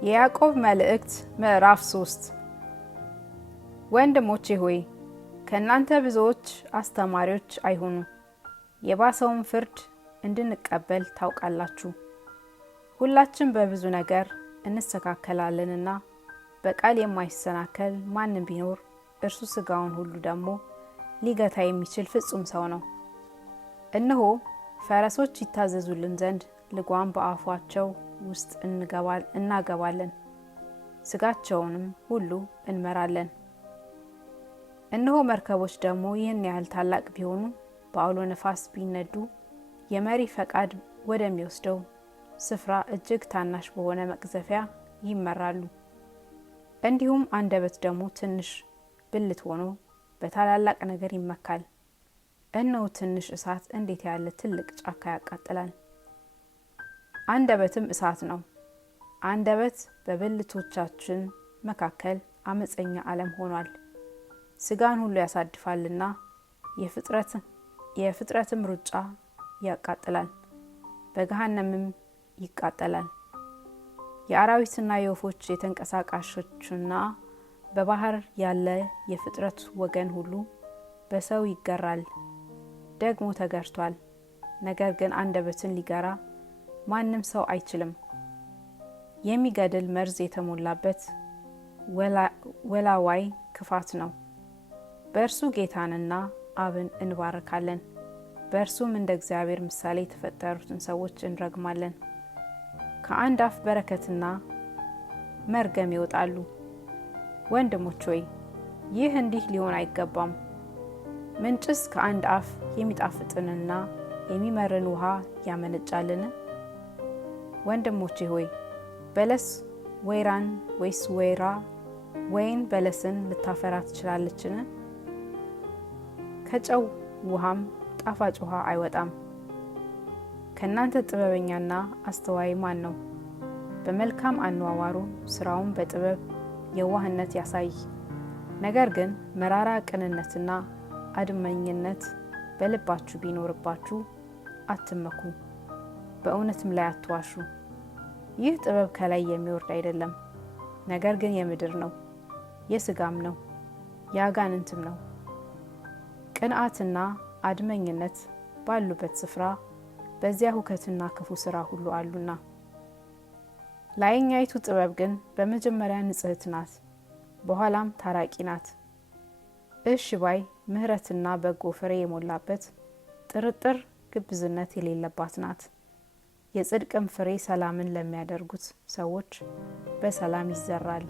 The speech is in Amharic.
የያዕቆብ መልእክት ምዕራፍ 3 ወንድሞቼ ሆይ ከእናንተ ብዙዎች አስተማሪዎች አይሁኑ፣ የባሰውን ፍርድ እንድንቀበል ታውቃላችሁ። ሁላችን በብዙ ነገር እንሰካከላለንና በቃል የማይሰናከል ማንም ቢኖር እርሱ ሥጋውን ሁሉ ደግሞ ሊገታ የሚችል ፍጹም ሰው ነው። እነሆ ፈረሶች ይታዘዙልን ዘንድ ልጓም በአፋቸው ውስጥ እናገባለን፣ ሥጋቸውንም ሁሉ እንመራለን። እነሆ መርከቦች ደግሞ ይህን ያህል ታላቅ ቢሆኑ በአውሎ ነፋስ ቢነዱ የመሪ ፈቃድ ወደሚወስደው ስፍራ እጅግ ታናሽ በሆነ መቅዘፊያ ይመራሉ። እንዲሁም አንደበት ደግሞ ትንሽ ብልት ሆኖ በታላላቅ ነገር ይመካል። እነሆ ትንሽ እሳት እንዴት ያለ ትልቅ ጫካ ያቃጥላል! አንደበትም እሳት ነው። አንደበት በብልቶቻችን መካከል አመፀኛ ዓለም ሆኗል። ሥጋን ሁሉ ያሳድፋልና የፍጥረትም ሩጫ ያቃጥላል፣ በገሃነምም ይቃጠላል። የአራዊትና የወፎች የተንቀሳቃሾችና በባህር ያለ የፍጥረት ወገን ሁሉ በሰው ይገራል፣ ደግሞ ተገርቷል። ነገር ግን አንደበትን ሊገራ ማንም ሰው አይችልም። የሚገድል መርዝ የተሞላበት ወላዋይ ክፋት ነው። በእርሱ ጌታንና አብን እንባርካለን፣ በእርሱም እንደ እግዚአብሔር ምሳሌ የተፈጠሩትን ሰዎች እንረግማለን። ከአንድ አፍ በረከትና መርገም ይወጣሉ። ወንድሞች ሆይ ይህ እንዲህ ሊሆን አይገባም። ምንጭስ ከአንድ አፍ የሚጣፍጥንና የሚመርን ውሃ ያመነጫልን? ወንድሞቼ ሆይ በለስ ወይራን ወይስ ወይራ ወይን በለስን ልታፈራ ትችላለችን? ከጨው ውሃም ጣፋጭ ውሃ አይወጣም። ከእናንተ ጥበበኛና አስተዋይ ማን ነው? በመልካም አነዋዋሩ ስራውን በጥበብ የዋህነት ያሳይ። ነገር ግን መራራ ቅንነትና አድመኝነት በልባችሁ ቢኖርባችሁ አትመኩ፣ በእውነትም ላይ አትዋሹ። ይህ ጥበብ ከላይ የሚወርድ አይደለም፣ ነገር ግን የምድር ነው፣ የሥጋም ነው፣ የአጋንንትም ነው። ቅንዓትና አድመኝነት ባሉበት ስፍራ በዚያ ሁከትና ክፉ ሥራ ሁሉ አሉና። ላይኛይቱ ጥበብ ግን በመጀመሪያ ንጽሕት ናት፣ በኋላም ታራቂ ናት፣ እሺ ባይ፣ ምሕረትና በጎ ፍሬ የሞላበት፣ ጥርጥር ግብዝነት የሌለባት ናት። የጽድቅም ፍሬ ሰላምን ለሚያደርጉት ሰዎች በሰላም ይዘራል።